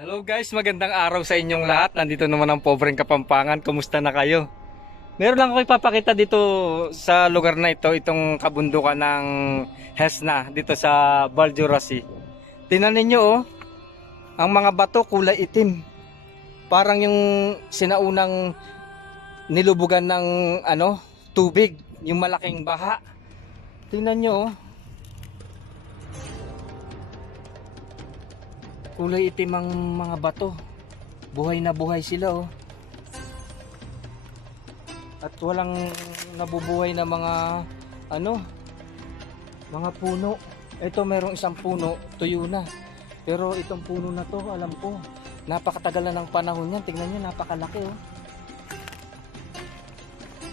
Hello guys, magandang araw sa inyong lahat. Nandito naman ang pobreng Kapampangan. Kumusta na kayo? Meron lang ako ipapakita dito sa lugar na ito, itong kabundukan ng Hesna dito sa Baljurasi. Tingnan ninyo oh, ang mga bato kulay itim. Parang yung sinaunang nilubugan ng tubig, yung malaking baha. Tingnan nyo oh. Kulay itim ang mga bato. Buhay na buhay sila oh. At walang nabubuhay na mga mga puno. Ito merong isang puno, tuyo na. Pero itong puno na to, alam ko, napakatagal na ng panahon yan. Tingnan niyo, napakalaki oh.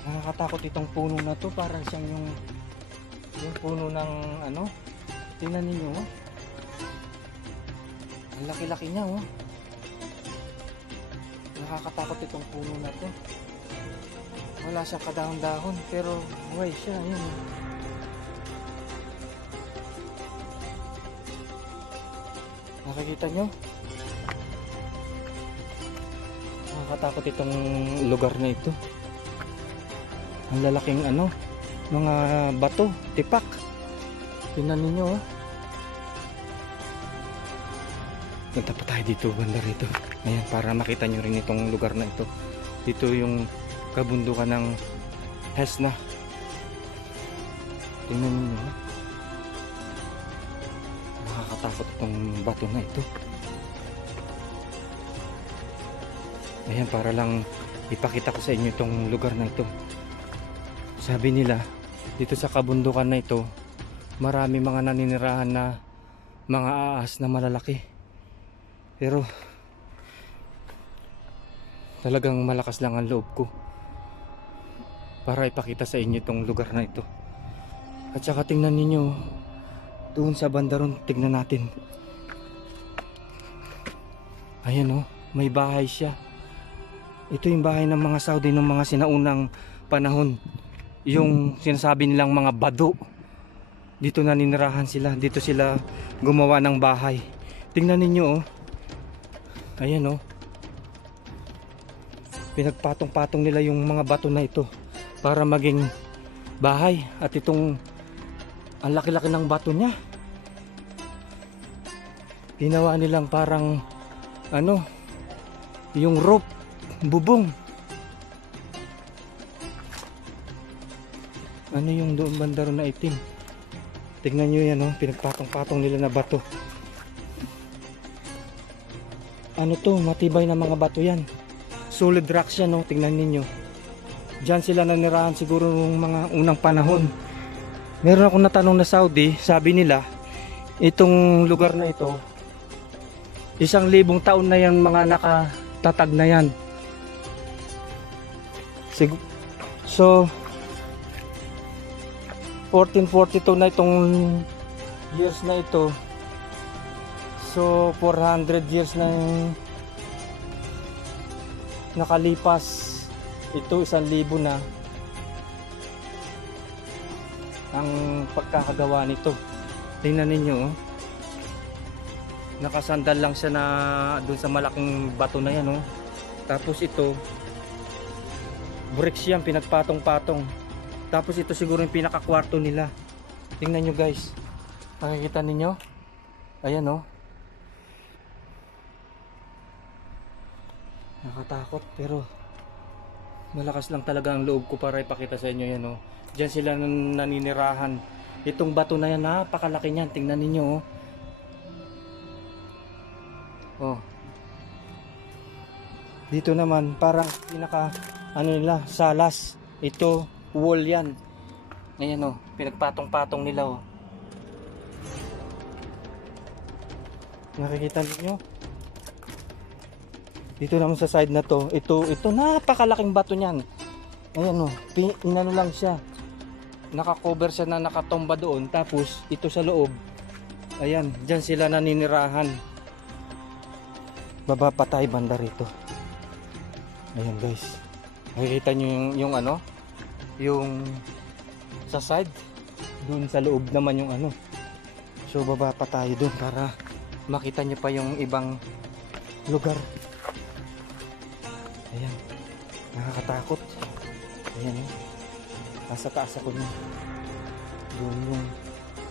Nakakatakot itong puno na to, parang siyang yung puno ng tingnan niyo oh. Ang laki-laki niya oh. Nakakatakot itong puno na to. Wala siyang kadahon-dahon pero buhay siya. Ayun oh. Nakikita nyo? Nakakatakot itong lugar na ito. Ang lalaking mga bato, tipak. Tingnan ninyo oh. Punta pa tayo dito, banda rito. Ayan, para makita nyo rin itong lugar na ito. Dito yung kabundukan ng Hesna. Tingnan nyo. Nakakatakot itong bato na ito. Ayan, para lang ipakita ko sa inyo itong lugar na ito. Sabi nila, dito sa kabundukan na ito, marami mga naninirahan na mga ahas na malalaki. Pero talagang malakas lang ang loob ko para ipakita sa inyo itong lugar na ito. At saka tingnan ninyo doon sa banda ron, tingnan natin. Ayan oh, may bahay siya. Ito yung bahay ng mga Saudi ng mga sinaunang panahon. Yung sinasabi nilang mga bado. Dito naninirahan sila, dito sila gumawa ng bahay. Tingnan ninyo oh. Ayan oh. Pinagpatong-patong nila yung mga bato na ito para maging bahay. At itong ang laki-laki ng bato niya, ginawa nilang parang yung rope, bubong. Ano yung doon bandaro na itim? Tignan nyo yan oh, pinagpatong-patong nila na bato. Ano to, matibay na mga bato yan. Solid rocks yan, no? Tingnan ninyo. Diyan sila nanirahan siguro nung mga unang panahon. Meron akong natanong na Saudi, sabi nila, itong lugar na ito, 1,000 taon na yan mga nakatatag na yan. So, 1442 na itong years na ito. So 400 years na yung nakalipas. Ito 1,000 na ang pagkakagawa nito. Tingnan ninyo oh. Nakasandal lang siya na doon sa malaking bato na yan oh. Tapos ito bricks yan, pinagpatong-patong. Tapos ito siguro yung pinakakwarto nila. Tingnan nyo guys, nakikita ninyo? Ayan oh. Nakatakot pero malakas lang talaga ang loob ko para ipakita sa inyo yan oh. Diyan sila naninirahan. Itong bato na yan, napakalaki niyan. Tingnan ninyo oh. Oh. Dito naman parang pinaka nila, salas. Ito wall yan. Ayan oh, pinagpatong-patong nila oh. Nakikita niyo? Dito naman sa side na to, ito napakalaking bato niyan. Ayan oh, inano lang siya. Naka-cover siya na nakatomba doon, tapos ito sa loob. Ayan, diyan sila naninirahan. Baba pa tayo banda rito. Ayan guys. Nakikita niyo yung sa side. Doon sa loob naman yung So baba pa tayo doon para makita niyo pa yung ibang lugar. Ayan, nakakatakot. Ayan, nasa taas ako niya.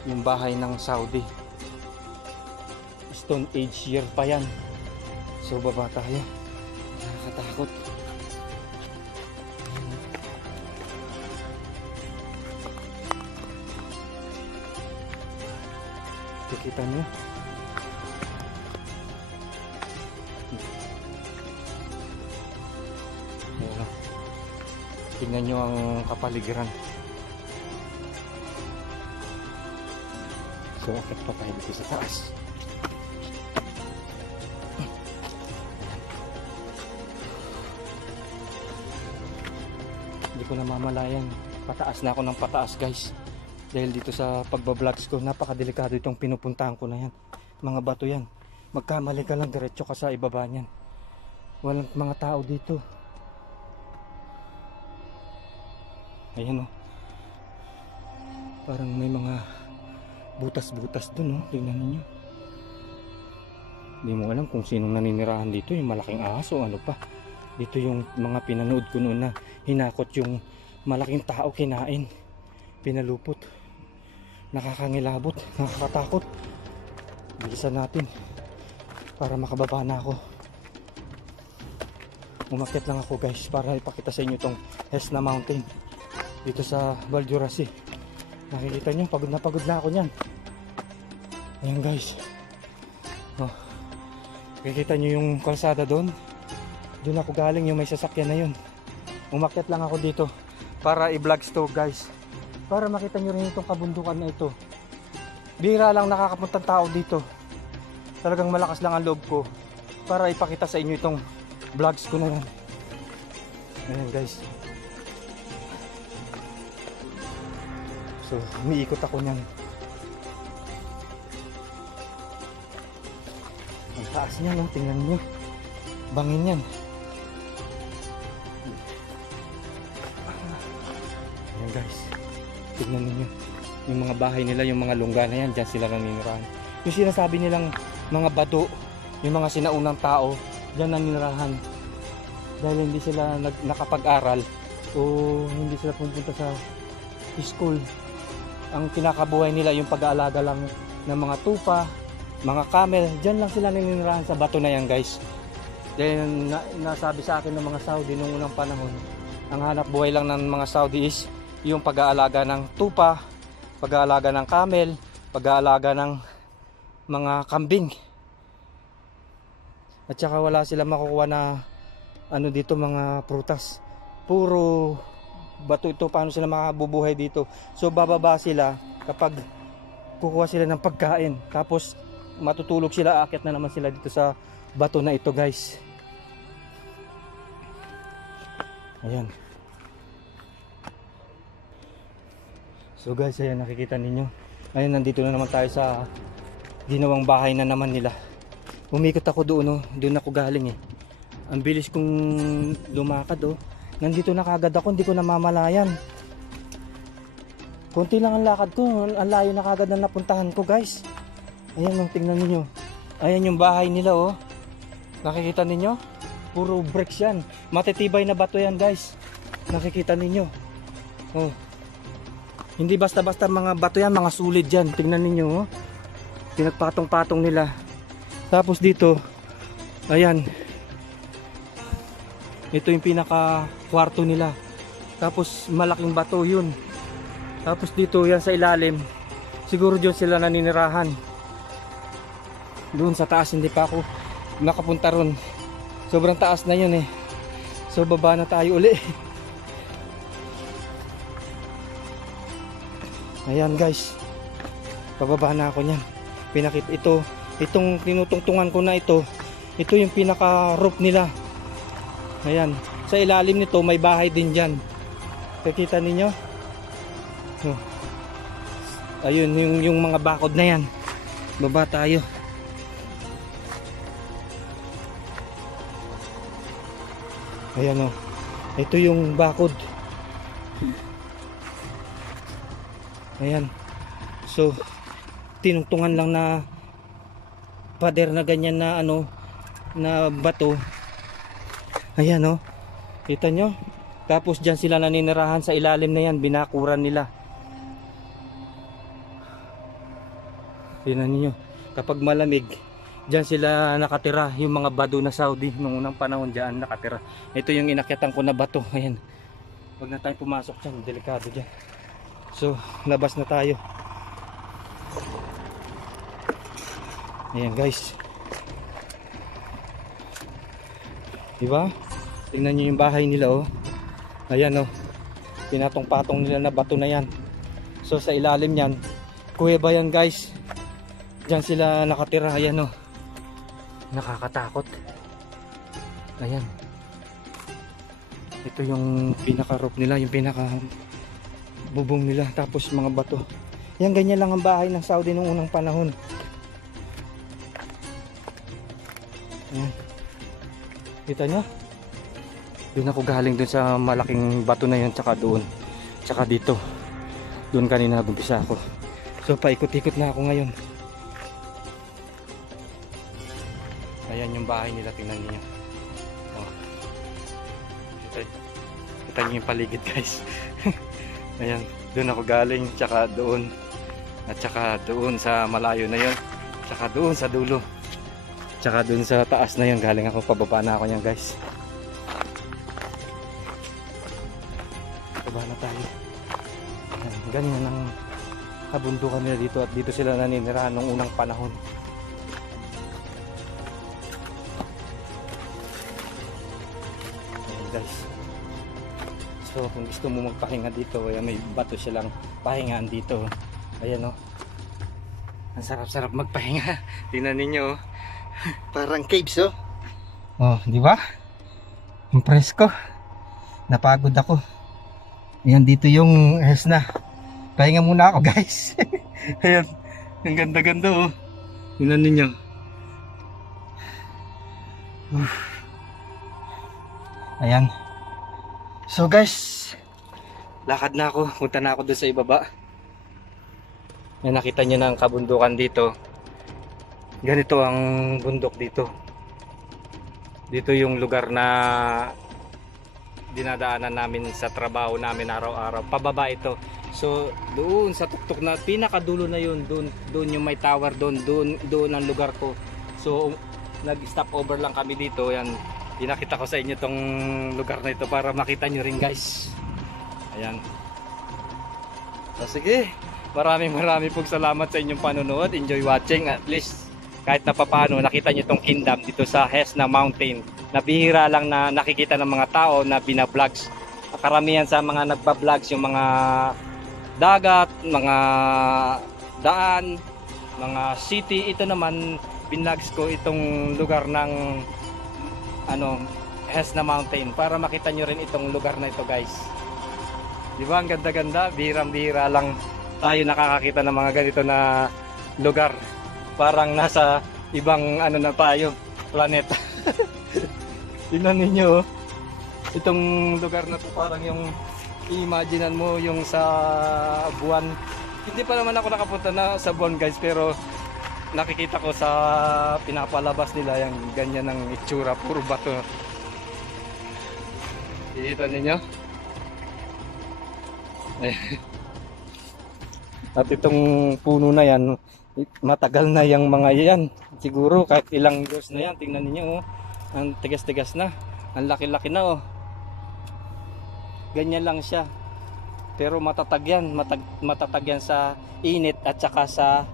Yung bahay ng Saudi. Stone Age year pa yan. So baba tayo. Nakakatakot. Kikita niyo? Ayan. Tingnan nyo ang kapaligiran. So akit pa tayo dito sa taas. Hindi ko na mamalayan. Pataas na ako ng pataas, guys. Dahil dito sa pagbablocks ko, napakadelikado itong pinupuntahan ko na yan. Mga bato yan. Magkamali ka lang, diretso ka sa ibaba niyan. Walang mga tao dito. Ayan o. Parang may mga butas-butas dun o. Tingnan ninyo. Hindi mo alam kung sinong naninirahan dito. Yung malaking ahas o ano pa. Dito yung mga pinanood ko noon na hinakot yung malaking tao, kinain. Pinalupot. Nakakangilabot. Nakakatakot. Bilisan natin para makababa na ako. Umakyat lang ako, guys, para ipakita sa inyo tong Hesna Mountain dito sa Val d'Urasi. Nakikita nyo, pagod na ako nyan. Ayan, guys. Oh. Nakikita nyo yung kalsada doon. Doon ako galing, yung may sasakyan na yun. Umakyat lang ako dito para i-vlogs to, guys, para makita nyo rin itong kabundukan na ito. Bihira lang nakakapuntang tao dito. Talagang malakas lang ang loob ko para ipakita sa inyo itong vlogs ko na yan. Ayan, guys. So umiikot ako nyan. Ang taas niya, no? Tingnan nyo. Bangin yan. Ayan, guys. Tingnan niyo yung mga bahay nila, yung mga lungga na yan, dyan sila naninirahan. Yung sinasabi nilang mga bato, yung mga sinaunang tao, dyan naninirahan. Dahil hindi sila nakapag-aral o hindi sila pumunta sa school. Ang kinakabuhay nila yung pag-aalaga lang ng mga tupa, mga camel. Dyan lang sila naninirahan sa bato na yan, guys. Dahil nasabi sa akin ng mga Saudi noong unang panahon, ang hanap buhay lang ng mga Saudi is yung pag-aalaga ng tupa, pag-aalaga ng camel, pag-aalaga ng mga kambing. At saka wala sila makukuha na ano dito, mga prutas. Puro bato ito. Paano sila makabubuhay dito? So bababa sila kapag kukuha sila ng pagkain. Tapos matutulog sila, aakyat na naman sila dito sa bato na ito, guys. Ayan. So guys, ayan, nakikita ninyo. Ayan, nandito na naman tayo sa ginawang bahay na naman nila. Umikot ako doon, oh. Doon ako galing eh. Ang bilis kong lumakad, oh. Nandito na kagad ako, hindi ko namamalayan. Konti lang ang lakad ko, ang layo na kagad na napuntahan ko, guys. Ayan, oh, tingnan niyo. Ayan yung bahay nila, oh. Nakikita ninyo? Puro bricks yan. Matitibay na bato yan, guys. Nakikita ninyo. Oh. Hindi basta-basta mga bato yan, mga sulid yan. Tingnan ninyo, oh. Pinagpatong-patong nila. Tapos dito, ayan. Ito yung pinaka kwarto nila. Tapos malaking bato yun. Tapos dito, yan sa ilalim. Siguro dyan sila naninirahan. Doon sa taas, hindi pa ako nakapunta ron. Sobrang taas na yun eh. So baba na tayo uli. Ayan, guys. Pababa na ako niyan. Itong tinutungtungan ko na ito. Ito yung pinaka roof nila. Ayan. Sa ilalim nito may bahay din diyan. Nakikita niyo? Oh. Ayun yung mga bakod na yan. Baba tayo. Ayan, oh. Ito yung bakod. Ayan. So tinungtungan lang na pader na ganyan na ano, na bato. Ayan oh. Kita nyo? Tapos dyan sila naninirahan sa ilalim na yan. Binakuran nila. Tingnan niyo. Kapag malamig, dyan sila nakatira. Yung mga bado na Saudi noong unang panahon dyan nakatira. Ito yung inakyatan ko na bato. Ayan. Huwag na tayo pumasok dyan. Delikado dyan. So labas na tayo. Ayan guys. Diba? Tingnan nyo yung bahay nila oh. Ayan oh. Pinatong-patong nila na bato na yan. So sa ilalim yan, kuweba yan guys. Diyan sila nakatira. Ayan oh. Nakakatakot. Ayan. Ito yung pinaka-roof nila, yung pinaka-bubong nila. Tapos mga bato. Yan, ganyan lang ang bahay ng Saudi noong unang panahon. Ayan. Kita nyo? Doon ako galing dun sa malaking bato na yun, tsaka doon, tsaka dito. Doon kanina nagumpisa ako. So paikot-ikot na ako ngayon. Ayan yung bahay nila, tingnan niyo. Oh. Kita niyo yung paligid guys. Ayan, doon ako galing, tsaka doon. At tsaka doon sa malayo na yun. Tsaka doon sa dulo. Tsaka doon sa taas na yun, galing ako, pababa na ako niyan guys. Baba na tayo. Ayan, ganyan ang kabundukan nila dito at dito sila naninirahan noong unang panahon. Ayan guys. So kung gusto mo magpahinga dito, ayan, may bato silang pahingaan dito. Ayan o. Ang sarap-sarap magpahinga. Tingnan ninyo. Parang caves oh. Oh, di ba? Impress ko. Napagod ako. Ayan, dito yung Hesna. Pahinga muna ako guys. Ayan, ang ganda-ganda oh. Tingnan ninyo. Ayan. So guys, lakad na ako. Punta na ako doon sa ibaba. Ayan, nakita nyo na ang kabundukan dito. Ganito ang bundok dito. Dito yung lugar na dinadaanan namin sa trabaho namin araw-araw. Pababa ito. So doon sa tuktok na pinakadulo na yun, doon yung may tower doon ang lugar ko. So nag-stop over lang kami dito. Yan, pinakita ko sa inyo tong lugar na ito para makita nyo rin guys. Ayan. So sige, maraming pong salamat sa inyong panonood. Enjoy watching. At least kahit na papaano nakita nyo itong kingdom dito sa Hesna Mountain na bihira lang na nakikita ng mga tao na binablogs. Karamihan sa mga nagbablogs yung mga dagat, mga daan, mga city. Ito naman binlogs ko itong lugar ng Hesna Mountain para makita nyo rin itong lugar na ito guys. Diba ang ganda-ganda? Bihirang-bihira lang tayo nakakakita ng mga ganito na lugar. Parang nasa ibang na tayo, planeta. Tingnan ninyo, itong lugar na to parang yung i-imaginean mo yung sa buwan. Hindi pa naman ako nakapunta na sa buwan guys, pero nakikita ko sa pinapalabas nila yung ganyan ng itsura, puro bato. Kita ninyo? At itong puno na yan, matagal na yung mga yan. Siguro kahit ilang years na yan. Tingnan niyo oh. Ang tigas-tigas na. Ang laki-laki na oh. Ganyan lang siya. Pero matatag yan. Matatag yan sa init at saka sa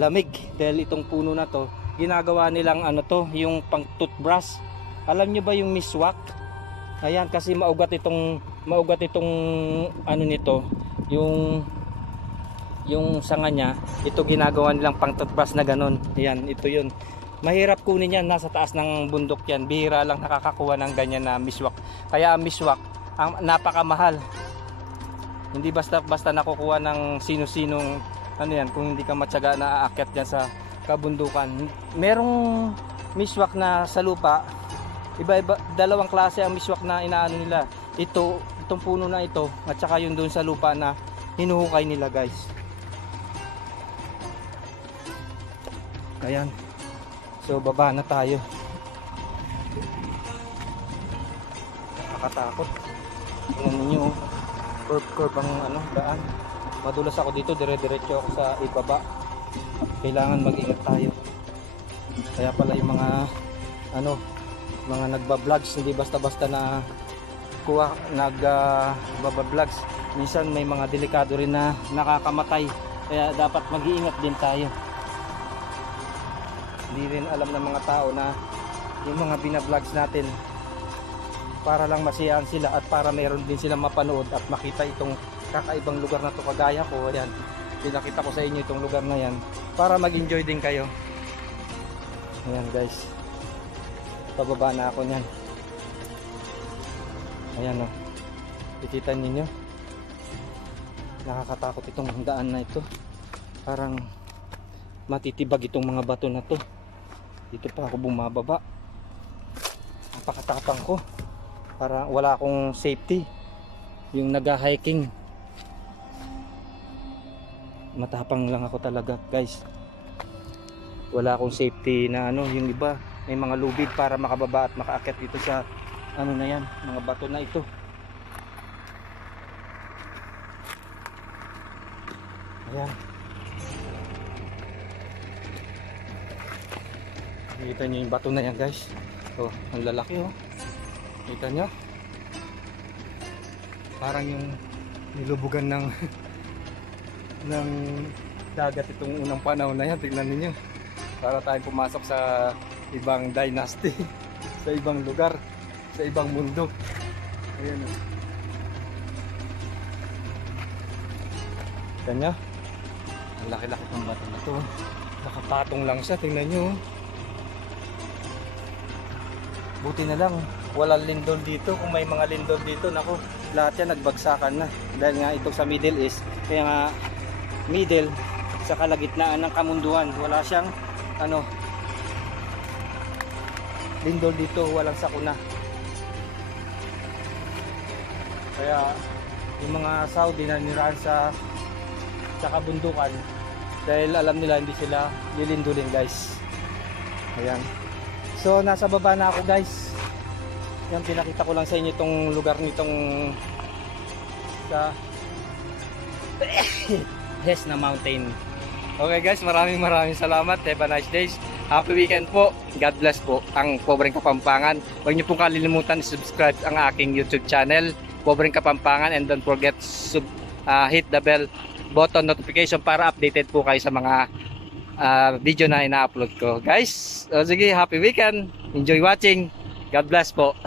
lamig. Dahil itong puno na to, ginagawa nilang yung pang toothbrush. Alam niyo ba yung miswak? Ayan, kasi maugat itong nito, yung sanga niya, ito ginagawa nilang pang toothbrush na ganun. Yan, ito yun. Mahirap kunin yan, nasa taas ng bundok yan. Bihira lang nakakakuha ng ganyan na miswak. Kaya ang miswak, napakamahal. Hindi basta nakukuha ng sino-sinong yan, kung hindi ka matyaga na aakyat dyan sa kabundukan. Merong miswak na sa lupa, iba-iba, dalawang klase ang miswak na inaano nila. Itong puno na ito, at saka yung doon sa lupa na hinuhukay nila guys. Ayan. So baba na tayo. nakakatakot. Tingnan ninyo, curve ang ano, daan. Madulas ako dito, dire-diretso ako sa ibaba. Kailangan mag-ingat tayo. Kaya pala yung mga ano, mga nagba-vlogs, hindi basta-basta na nagba-vlogs. Minsan may mga delikado rin na nakakamatay. Kaya dapat mag-iingat din tayo. Hindi rin alam ng mga tao na yung mga bina-vlogs natin para lang masiyaan sila at para mayroon din silang mapanood at makita itong kakaibang lugar na to kagaya ko. Ayan, pinakita ko sa inyo itong lugar na yan para mag-enjoy din kayo. Ayan guys, pababa na ako nyan. Ayan o, ikita ninyo, nakakatakot itong daan na ito. Parang matitibag itong mga bato na to. Dito pa ako bumababa, napakatapang ko, para wala akong safety. Yung nag-hiking, matapang lang ako talaga guys. Wala akong safety na ano, yung iba may mga lubid para makababa at makaakyat dito sa ano na yan, mga bato na ito. Ayan, nakita nyo yung bato na yan guys. Oh, ang lalaki oh. Kita nyo, parang yung nilubugan ng ng dagat itong unang panahon na yan. Tingnan niyo, para tayong pumasok sa ibang dynasty sa ibang lugar, sa ibang mundo. Ayan oh. Kita nyo, ang laki-laki ng bato na to. Nakapatong lang siya, tingnan nyo. Buti na lang walang lindol dito. Kung may mga lindol dito, naku, lahat yan nagbagsakan na. Dahil nga ito sa Middle East, kaya nga middle, sa kalagitnaan ng kamunduan, wala siyang ano, lindol dito, walang sakuna. Kaya yung mga Saudi na niraan sa kabundukan, dahil alam nila hindi sila lilindulin guys. Ayan, so nasa baba na ako guys. Yan, pinakita ko lang sa inyo itong lugar nitong sa Hesna Mountain. Okay guys, maraming salamat. Have a nice day. Happy weekend po. God bless po ang Pobreng Kapampangan. Huwag niyo pong kalilimutan subscribe ang aking YouTube channel, Pobreng Kapampangan, and don't forget hit the bell button notification para updated po kayo sa mga video na ina-upload ko. Guys, sige, happy weekend. Enjoy watching. God bless po.